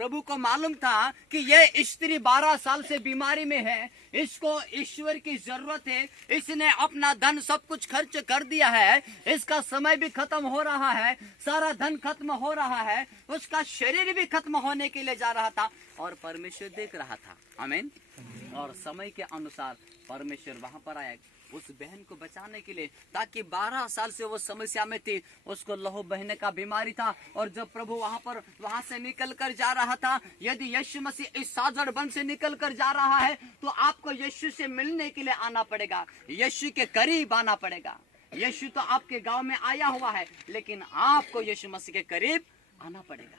प्रभु को मालूम था कि ये स्त्री 12 साल से बीमारी में है, इसको ईश्वर की जरूरत है, इसने अपना धन सब कुछ खर्च कर दिया है, इसका समय भी खत्म हो रहा है, सारा धन खत्म हो रहा है, उसका शरीर भी खत्म होने के लिए जा रहा था और परमेश्वर देख रहा था। आमीन। और समय के अनुसार परमेश्वर वहां पर आया उस बहन को बचाने के लिए, ताकि 12 साल से वो समस्या में थी, उसको लहू बहने का बीमारी था। और जब प्रभु वहां से निकल कर जा रहा था, यदि यीशु मसीह इस साजड़ बन से निकल कर जा रहा है तो आपको यीशु से मिलने के लिए आना पड़ेगा, यीशु के करीब आना पड़ेगा। यीशु तो आपके गांव में आया हुआ है, लेकिन आपको यीशु मसीह के करीब आना पड़ेगा।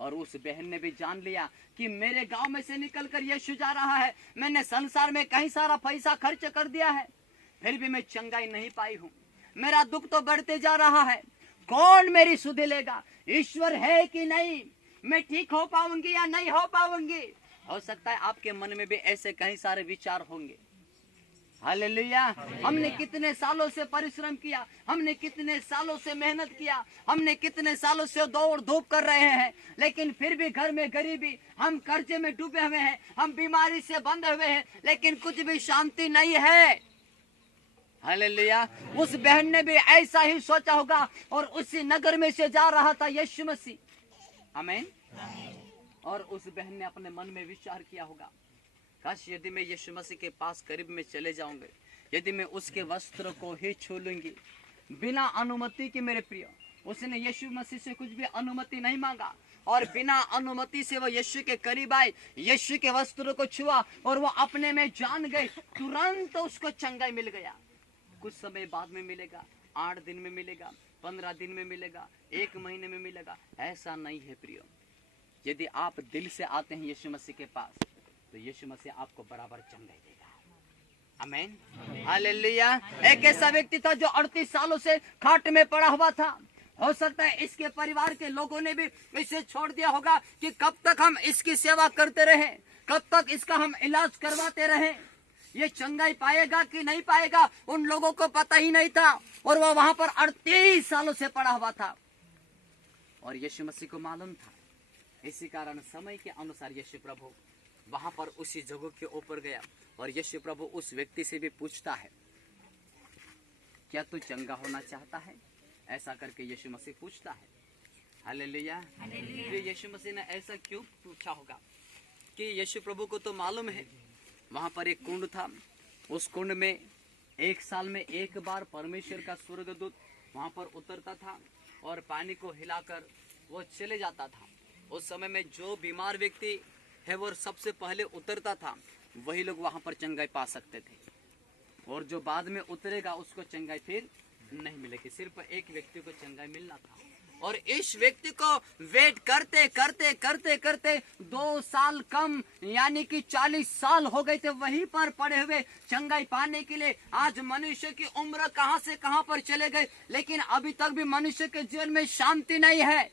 और उस बहन ने भी जान लिया कि मेरे गांव में से निकलकर यीशु जा रहा है, मैंने संसार में कहीं सारा पैसा खर्च कर दिया है, फिर भी मैं चंगाई नहीं पाई हूँ, मेरा दुख तो बढ़ते जा रहा है, कौन मेरी सुध लेगा? ईश्वर है कि नहीं? मैं ठीक हो पाऊंगी या नहीं हो पाऊंगी? हो सकता है आपके मन में भी ऐसे कई सारे विचार होंगे। हालेलुया। हमने कितने सालों से परिश्रम किया, हमने कितने सालों से मेहनत किया, हमने कितने सालों से दौड़ धूप कर रहे हैं, लेकिन फिर भी घर में गरीबी, हम कर्जे में डूबे हुए हैं, हम बीमारी से बंधे हुए हैं, लेकिन कुछ भी शांति नहीं है। हालेलुया। उस बहन ने भी ऐसा ही सोचा होगा और उसी नगर में से जा रहा था यीशु मसीह। आमीन। और उस बहन ने अपने मन में विचार किया होगा, काश यदि मैं यीशु मसीह के पास करीब में चले जाऊंगे, यदि मैं उसके वस्त्र को ही छू लूंगी बिना अनुमति के। मेरे प्रिय, उसने यीशु मसीह से कुछ भी अनुमति नहीं मांगा और बिना अनुमति से वो यीशु के करीब आए, यीशु के वस्त्र को छुआ और वो अपने में जान गए, तुरंत उसको चंगाई मिल गया। कुछ समय बाद में मिलेगा, 8 दिन में मिलेगा, 15 दिन में मिलेगा, 1 महीने में मिलेगा, ऐसा नहीं है प्रियो। यदि आप दिल से आते हैं यीशु मसीह के पास, तो यीशु मसीह आपको बराबर चंगाई देगा। आमीन। हालेलुया। एक ऐसा व्यक्ति था जो 38 सालों से खाट में पड़ा हुआ था। हो सकता है इसके परिवार के लोगों ने भी इसे छोड़ दिया होगा कि कब तक हम इसकी सेवा करते रहें, कब तक इसका हम इलाज करवाते रहें, ये चंगाई पाएगा कि नहीं पाएगा, उन लोगों को पता ही नहीं था। और वो वहां पर 38 सालों से पड़ा हुआ था और यीशु मसीह को मालूम था। इसी कारण समय के अनुसार यीशु प्रभु वहां पर उसी जगह के ऊपर गया और यीशु प्रभु उस व्यक्ति से भी पूछता है, क्या तू चंगा होना चाहता है? ऐसा करके यीशु मसीह पूछता है। हालेलुया। यीशु मसीह ने ऐसा क्यों पूछा होगा कि यीशु प्रभु को तो मालूम है वहां पर एक कुंड था, उस कुंड में 1 साल में 1 बार परमेश्वर का स्वर्गदूत वहां पर उतरता था और पानी को हिलाकर वो चले जाता था। उस समय में जो बीमार व्यक्ति है वो सबसे पहले उतरता था, वही लोग वहां पर चंगाई पा सकते थे, और जो बाद में उतरेगा उसको चंगाई फिर नहीं मिलेगी। सिर्फ एक व्यक्ति को चंगाई मिलना था और इस व्यक्ति को वेट करते करते करते करते 2 साल कम यानी कि 40 साल हो गए थे वहीं पर पड़े हुए चंगाई पाने के लिए। आज मनुष्य की उम्र कहां से कहां पर चले गए, लेकिन अभी तक भी मनुष्य के जीवन में शांति नहीं है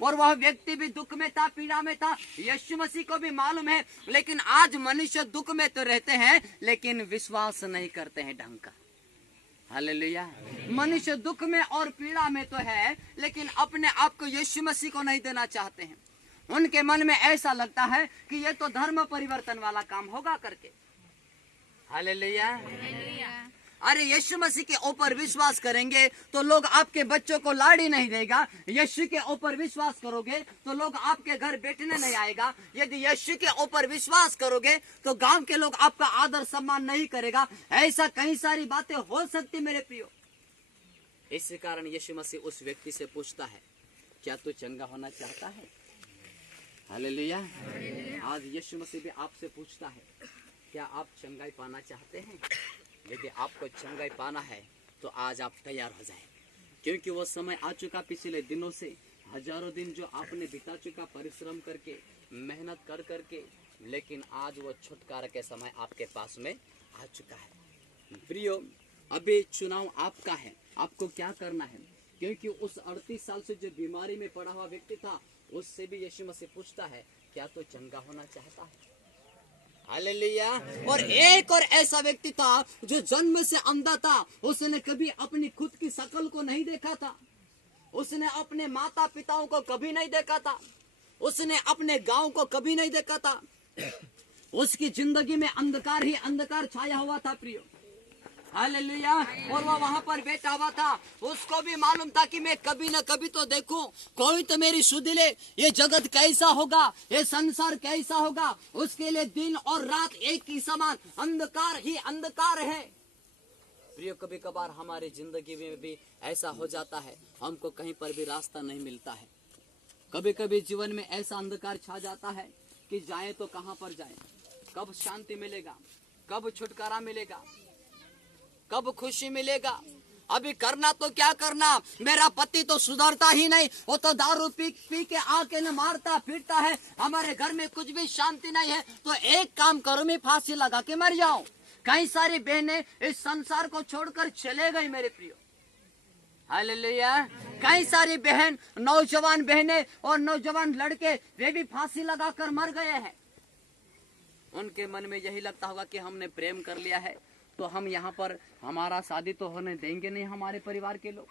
और वह व्यक्ति भी दुख में था, पीड़ा में था। यीशु मसीह को भी मालूम है, लेकिन आज मनुष्य दुख में तो रहते हैं लेकिन विश्वास नहीं करते हैं ढंग का। हालेलुया। मनुष्य दुख में और पीड़ा में तो है, लेकिन अपने आप को यीशु मसीह को नहीं देना चाहते हैं। उनके मन में ऐसा लगता है कि ये तो धर्म परिवर्तन वाला काम होगा करके। हालेलुया। अरे यीशु मसीह के ऊपर विश्वास करेंगे तो लोग आपके बच्चों को लाड़ी नहीं देगा, यीशु के ऊपर विश्वास करोगे तो लोग आपके घर बैठने नहीं आएगा, यदि यीशु के ऊपर विश्वास करोगे तो गांव के लोग आपका आदर सम्मान नहीं करेगा। ऐसा कई सारी बातें हो सकती मेरे प्रियो। इसी कारण यीशु मसीह उस व्यक्ति से पूछता है, क्या तू चंगा होना चाहता है? हालेलुया। आज यीशु मसीह भी आपसे पूछता है, क्या आप चंगाई पाना चाहते हैं? यदि आपको चंगाई पाना है तो आज आप तैयार हो जाएं, क्योंकि वो समय आ चुका। पिछले दिनों से हजारों दिन जो आपने बिता चुका परिश्रम करके, मेहनत कर करके, लेकिन आज वो छुटकारा के समय आपके पास में आ चुका है। प्रियो, अभी चुनाव आपका है, आपको क्या करना है, क्योंकि उस 38 साल से जो बीमारी में पड़ा हुआ व्यक्ति था उससे भी यीशु मसीह पूछता है, क्या तो चंगा होना चाहता है? हालेलुया। और एक और ऐसा व्यक्ति था जो जन्म से अंधा था, उसने कभी अपनी खुद की शक्ल को नहीं देखा था, उसने अपने माता पिताओं को कभी नहीं देखा था, उसने अपने गांव को कभी नहीं देखा था। उसकी जिंदगी में अंधकार ही अंधकार छाया हुआ था प्रियो, हालेलुया। और वो वहां पर बैठा हुआ था, उसको भी मालूम था कि मैं कभी ना कभी तो देखूं, कोई तो मेरी सुध ले, ये जगत कैसा होगा, ये संसार कैसा होगा। उसके लिए दिन और रात एक ही समान अंधकार ही अंधकार है। प्रियो, कभी कभार हमारी जिंदगी में भी ऐसा हो जाता है, हमको कहीं पर भी रास्ता नहीं मिलता है। कभी कभी जीवन में ऐसा अंधकार छा जाता है कि जाए तो कहां पर जाए, कब शांति मिलेगा, कब छुटकारा मिलेगा, कब खुशी मिलेगा। अभी करना तो क्या करना, मेरा पति तो सुधरता ही नहीं, वो तो दारू पी पी के आके न मारता फिरता है, हमारे घर में कुछ भी शांति नहीं है, तो एक काम करो, मैं फांसी लगा के मर जाऊं। कई सारी बहनें इस संसार को छोड़कर चले गई मेरे प्रियो, हालेलुया। कई सारी बहन, नौजवान बहनें और नौजवान लड़के, वे भी फांसी लगाकर मर गए हैं। उनके मन में यही लगता होगा कि हमने प्रेम कर लिया है तो हम यहाँ पर हमारा शादी तो होने देंगे नहीं हमारे परिवार के लोग,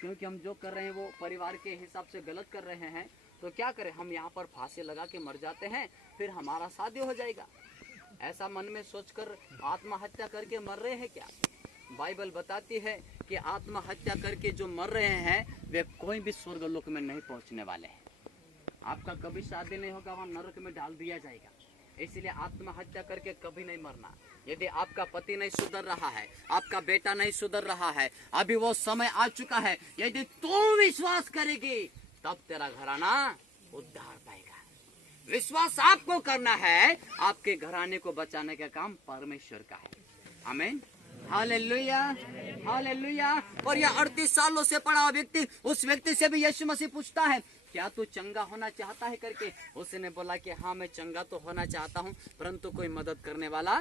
क्योंकि हम जो कर रहे हैं वो परिवार के हिसाब से गलत कर रहे हैं, तो क्या करें, हम यहाँ पर फांसी लगा के मर जाते हैं, फिर हमारा शादी हो जाएगा। ऐसा मन में सोचकर आत्महत्या करके मर रहे हैं क्या? बाइबल बताती है कि आत्महत्या करके जो मर रहे हैं वे कोई भी स्वर्ग लोक में नहीं पहुंचने वाले हैं। आपका कभी शादी नहीं होगा, वहां नरक में डाल दिया जाएगा। इसलिए आत्महत्या करके कभी नहीं मरना। यदि आपका पति नहीं सुधर रहा है, आपका बेटा नहीं सुधर रहा है, अभी वो समय आ चुका है, यदि तू विश्वास करेगी तब तेरा घराना उद्धार पाएगा। विश्वास आपको करना है, आपके घराने को बचाने का काम परमेश्वर का है। आमीन, हालेलुया, हालेलुया। और यह 38 सालों से पड़ा व्यक्ति, उस व्यक्ति से भी यीशु मसीह पूछता है, क्या तू चंगा होना चाहता है करके। उसने बोला कि हाँ, मैं चंगा तो होना चाहता हूँ, परंतु कोई मदद करने वाला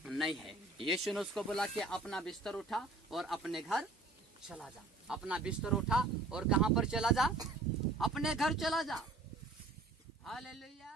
नहीं है। यीशु ने उसको बोला कि अपना बिस्तर उठा और अपने घर चला जा। अपना बिस्तर उठा और कहां पर चला जा? अपने घर चला जा। हालेलुया।